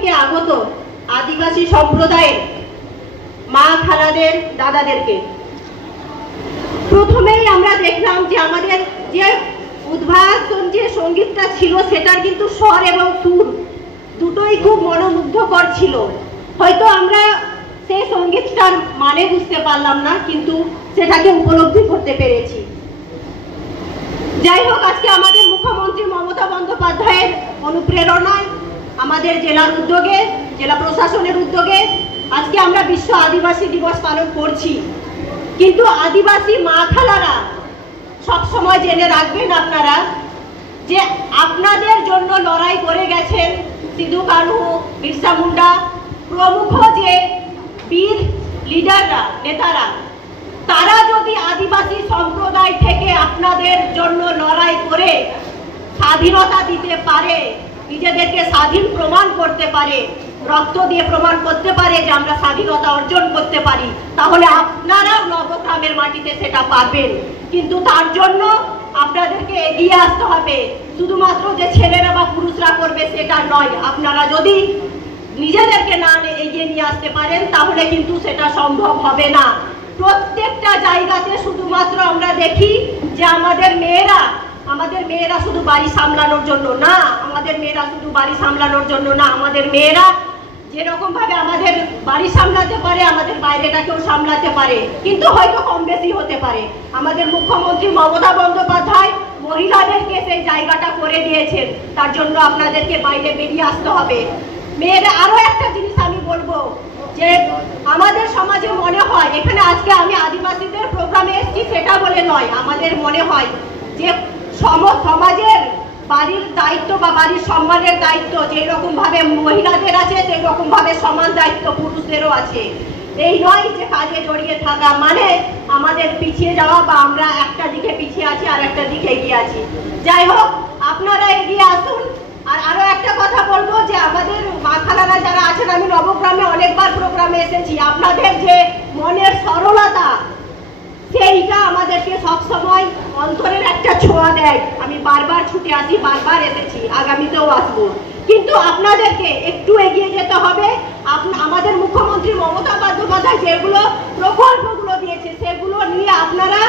থেকে আগত আদিবাসী সম্প্রদায়ের মা খালাদের দাদাদেরকে। প্রথমেই আমরা দেখলাম যে আমাদের যে উদ্ভাসন যে সঙ্গীতটা ছিল সেটার কিন্তু স্বর এবং সুর দুটোই খুব মনোমুগ্ধকর ছিল। হয়তো আমরা সেই সঙ্গীতটার মানে বুঝতে পারলাম না, কিন্তু সেটাকে উপলব্ধি করতে পেরেছি। যাই হোক, আজকে আমাদের মুখ্যমন্ত্রী মমতা বন্দ্যোপাধ্যায়ের অনুপ্রেরণায়, আমাদের জেলার উদ্যোগে, জেলা প্রশাসনের উদ্যোগে আজকে আমরা বিশ্ব আদিবাসী দিবস পালন করছি। কিন্তু আদিবাসী মা খালারা সবসময় জেনে রাখবেন আপনারা যে আপনাদের জন্য লড়াই করে গেছেন সিধু কানহু, বিরসা মুন্ডা প্রমুখ যে বীর লিডাররা, নেতারা, তারা যদি আদিবাসী সম্প্রদায় থেকে আপনাদের জন্য লড়াই করে স্বাধীনতা দিতে পারে, নিজেদেরকে স্বাধীন প্রমাণ করতে পারে, রক্ত দিয়ে প্রমাণ করতে পারে যে আমরা স্বাধীনতা অর্জন করতে পারি, তাহলে আপনারাও নবগ্রামের মাটিতে সেটা পাবেন। কিন্তু তার জন্য আপনাদেরকে এগিয়ে আসতে হবে। শুধুমাত্র যে ছেলেরা বা পুরুষরা করবে সেটা নয়। আপনারা যদি নিজেদেরকে না এগিয়ে নিয়ে আসতে পারেন তাহলে কিন্তু সেটা সম্ভব হবে না। প্রত্যেকটা জায়গাতে শুধুমাত্র আমরা দেখি যে আমাদের মেয়েরা শুধু বাড়ি সামলানোর জন্য না, আমাদের মেয়েরা যেরকম ভাবে আমাদের বাড়ি সামলাতে পারে, আমাদের বাইরেটাকেও সামলাতে পারে, কিন্তু হয়তো কম বেশি হতে পারে। আমাদের মুখ্যমন্ত্রী মমতা বন্দ্যোপাধ্যায় মহিলাদেরকে সেই জায়গাটা করে দিয়েছেন। তার জন্য আপনাদেরকে বাইরে বেরিয়ে আসতে হবে। মেয়েরা আরো একটা জিনিস আমি বলবো যে আমাদের সমাজে মনে হয়, এখানে আজকে আমি আদিবাসীদের প্রোগ্রামে এসেছি সেটা বলে নয়, আমাদের মনে হয় যে সমাজের বাড়ির দায়িত্ব বা বাড়ির সম্মানের দায়িত্ব যেই রকম ভাবে মহিলাদের আছে সেই রকম ভাবে সমান দায়িত্ব পুরুষদেরও আছে। এই নয় যে কাজে জড়িয়ে থাকা মানে আমাদের পিছিয়ে যাওয়া বা আমরা একটা দিকে পিছিয়ে আছি আর একটা দিকে এগিয়ে আছি। যাই হোক, আপনারা এগিয়ে আসুন। আর আরো একটা কথা বলবো যে আমাদের মা খালারা যারা আছেন, আমি নবগ্রামে অনেকবার প্রোগ্রামে এসেছি, আপনাদের যে মনের সরলতা সেইটা আমাদেরকে সবসময় অন্তরের একটা ছোঁয়া দেয়। আমি বারবার ছুটে আসি, বারবার এসেছি, আগামীতেও আসবো, কিন্তু আপনাদেরকে একটু এগিয়ে যেতে হবে। আমাদের মুখ্যমন্ত্রী মমতা বন্দ্যোপাধ্যায় যেগুলো প্রকল্পগুলো দিয়েছে সেগুলো নিয়ে আপনারা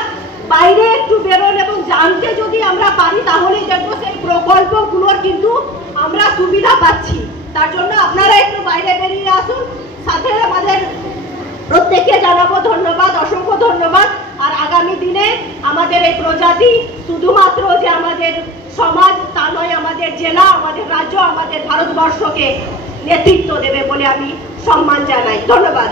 বাইরে একটু বেরোন এবং জানতে যদি আমরা পারি তাহলেই দেখবো সেই প্রকল্পগুলোর কিন্তু আমরা সুবিধা পাচ্ছি। তার জন্য আপনারা একটু বাইরে বেরিয়ে আসুন। সাথে আমাদের প্রত্যেককে জানাবো ধন্যবাদ, অসংখ্য ধন্যবাদ। আর আগামী দিনে আমাদের এই প্রজাতি শুধুমাত্র যে আমাদের সমাজ তা নয়, আমাদের জেলা, আমাদের রাজ্য, আমাদের ভারতবর্ষকে নেতৃত্ব দেবে বলে আমি সম্মান জানাই। ধন্যবাদ।